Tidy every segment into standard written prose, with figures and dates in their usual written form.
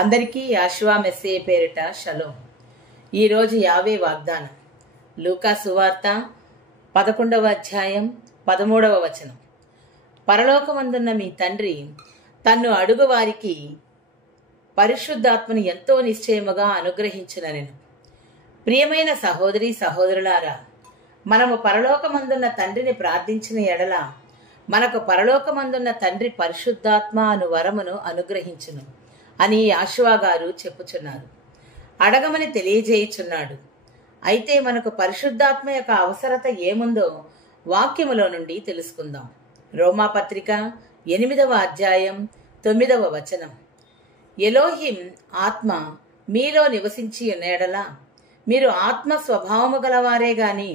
అందరికీ యాషువా మెస్సే పేరిట షలోం. ఈరోజు యావే వాగ్దానం లూకా సువార్త 11వ అధ్యాయం 13వ వచనం. పరలోకమందున్న మీ తండ్రి తన్ను అడుగు వారికి పరిశుద్ధాత్మను ఎంతో నిశ్చయముగా అనుగ్రహించుననెను. ప్రియమైన సహోదరి సహోదరులారా, మనము పరలోకమందున్న తండ్రిని ప్రార్థించిన ఎడల మనకు పరలోకమందున్న తండ్రి పరిశుద్ధాత్మ అను వరమును అనుగ్రహించును అని యాషువా గారు చెప్పుచున్నారు. అడగమని తెలియజేయుచున్నాడు. అయితే మనకు పరిశుద్ధాత్మ యొక్క అవసరత ఏముందో వాక్యములో నుండి తెలుసుకుందాం. రోమాపత్రిక 8వ అధ్యాయం 9వ వచనం. ఎలోహిం ఆత్మ మీలో నివసించి ఉన్న ఎడల మీరు ఆత్మ స్వభావము గలవారే గాని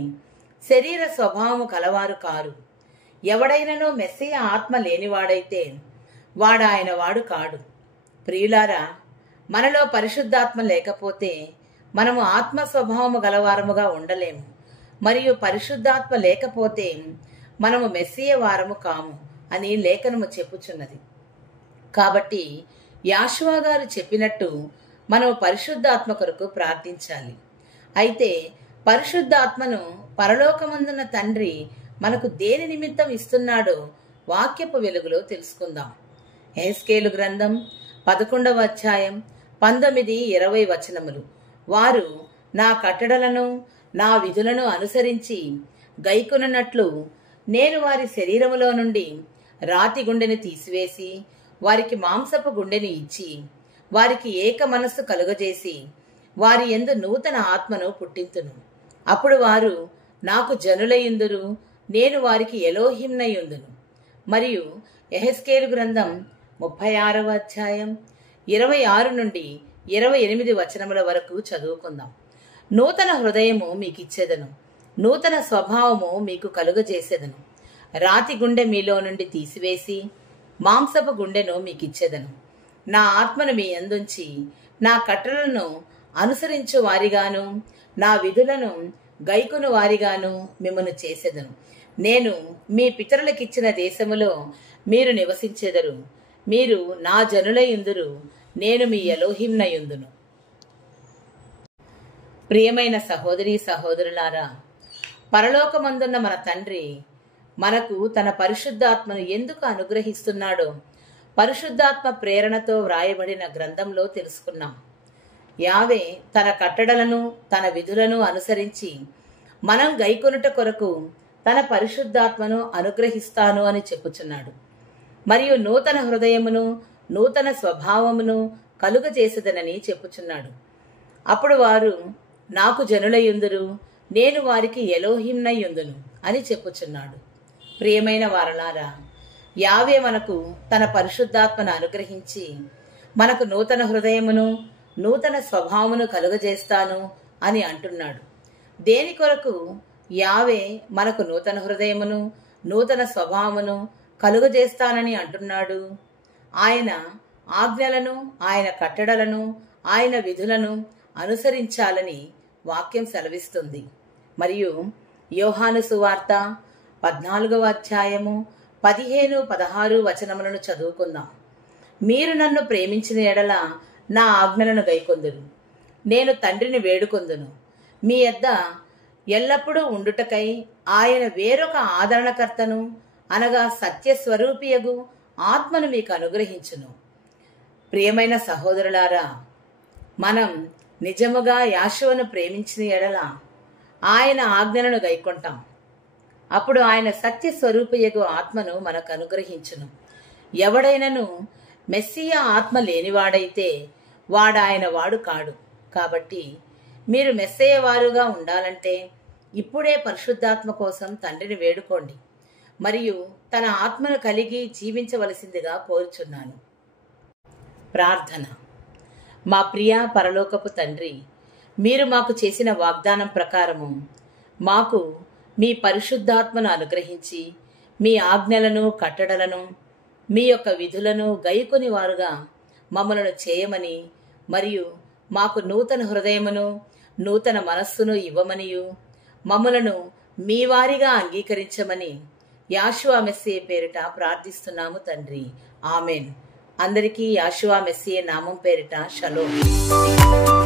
శరీర స్వభావము కలవారు కారు. ఎవడైనను మెస్సియ ఆత్మ లేనివాడైతే వాడు ఆయన వాడు కాడు. ప్రియులారా, మనలో పరిశుద్ధాత్మ లేకపోతే మనము ఆత్మ స్వభావము గలవారముగా ఉండలేము. మరియు పరిశుద్ధాత్మ లేకపోతే మనము మెస్సియ వారము కాము అని లేఖనము చెప్పుచున్నది. కాబట్టి యాషువా గారు చెప్పినట్టు మనము పరిశుద్ధాత్మ కొరకు ప్రార్థించాలి. అయితే పరిశుద్ధాత్మను పరలోకమందున్న తండ్రి మనకు దేని నిమిత్తం ఇస్తున్నాడో వాక్యపు వెలుగులో తెలుసుకుందాం. యెహెజ్కేలు గ్రంథం 11వ అధ్యాయం 19-20 వచనములు. వారు నా కట్టడలను నా విధులను అనుసరించి గైకొనున్నట్లు నేను వారి శరీరములో నుండి రాతి గుండెని తీసివేసి వారికి మాంసపు గుండెని ఇచ్చి వారికి ఏక మనస్సు కలుగజేసి వారి యందు నూతన ఆత్మను పుట్టింతును. అప్పుడు వారు నాకు జనులయుందురు, నేను వారికి ఎలోహింనయుందును. మరియు యెహెజ్కేలు గ్రంథం 36వ అధ్యాయం 26-28 వచనముల వరకు చదువుకుందాం. నూతన హృదయము మీకిచ్చేదను, నూతన స్వభావము మీకు కలుగజేసేదను. రాతి గుండె మీలో నుండి తీసివేసి మాంసపు గుండెను మీకిచ్చేదను. నా ఆత్మను మీ యందుంచి నా కట్టడలను అనుసరించు వారిగాను నా విధులను గైకొను వారిగాను మిమ్మను చేసేదను. నేను మీ పితరులకిచ్చిన దేశములో మీరు నివసించెదరు. మీరు నా జనులయుందురు, నేను మీ ఎలోహింనయుందును. ప్రియమైన సహోదరి సహోదరులారా, పరలోకమందున్న మన తండ్రి మనకు తన పరిశుద్ధాత్మను ఎందుకు అనుగ్రహిస్తున్నాడో పరిశుద్ధాత్మ ప్రేరణతో వ్రాయబడిన గ్రంథంలో తెలుసుకున్నాం. యావే తన కట్టడలను తన విధులను అనుసరించి మనం గైకొనుట కొరకు తన పరిశుద్ధాత్మను అనుగ్రహిస్తాను అని చెప్పుచున్నాడు. మరియు నూతన హృదయమును నూతన స్వభావమును కలుగజేసదనని చెప్పుచున్నాడు. అప్పుడు వారు నాకు జనులయుందురు, నేను వారికి ఎలోహింనయుందును అని చెప్పుచున్నాడు. ప్రియమైన వారలారా, యావే మనకు తన పరిశుద్ధాత్మను అనుగ్రహించి మనకు నూతన హృదయమును నూతన స్వభావమును కలుగజేస్తాను అని అంటున్నాడు. దేని కొరకు యావే మనకు నూతన హృదయమును నూతన స్వభావమును కలుగజేస్తానని అంటున్నాడు? ఆయన ఆజ్ఞలను ఆయన కట్టడలను ఆయన విధులను అనుసరించాలని వాక్యం సెలవిస్తుంది. మరియు యోహాను సువార్త 14వ అధ్యాయము 15-16 వచనములను చదువుకుందాం. మీరు నన్ను ప్రేమించిన ఎడల నా ఆజ్ఞలను గైకొందురు. నేను తండ్రిని వేడుకొందును, మీ యొద్ద ఎల్లప్పుడూ ఉండుటకై ఆయన వేరొక ఆదరణకర్తను అనగా సత్యస్వరూపియగు ఆత్మను మీకు అనుగ్రహించును. ప్రియమైన సహోదరులారా, మనం నిజముగా యాషువను ప్రేమించిన ఎడల ఆయన ఆజ్ఞలను గైకొంటాం. అప్పుడు ఆయన సత్యస్వరూపియగు ఆత్మను మనకు అనుగ్రహించును. ఎవడైనను మెస్సియ ఆత్మ లేనివాడైతే వాడాయన వాడు కాడు. కాబట్టి మీరు మెస్సియ వారుగా ఉండాలంటే ఇప్పుడే పరిశుద్ధాత్మ కోసం తండ్రిని వేడుకోండి మరియు తన ఆత్మను కలిగి జీవించవలసిందిగా కోరుచున్నాను. ప్రార్థన. మా ప్రియ పరలోకపు తండ్రి, మీరు మాకు చేసిన వాగ్దానం ప్రకారము మాకు మీ పరిశుద్ధాత్మను అనుగ్రహించి మీ ఆజ్ఞలను కట్టడలను మీ యొక్క విధులను గైకొని వారుగా మమ్మలను చేయమని మరియు మాకు నూతన హృదయమును నూతన మనస్సును ఇవ్వమనియు మమ్మలను మీ వారిగా అంగీకరించమని యాషువా మెస్సే పేరిట ప్రార్థిస్తున్నాము తండ్రి. ఆమెన్. అందరికీ యాషువా మెస్సియే నామం పేరిట షలోమ్.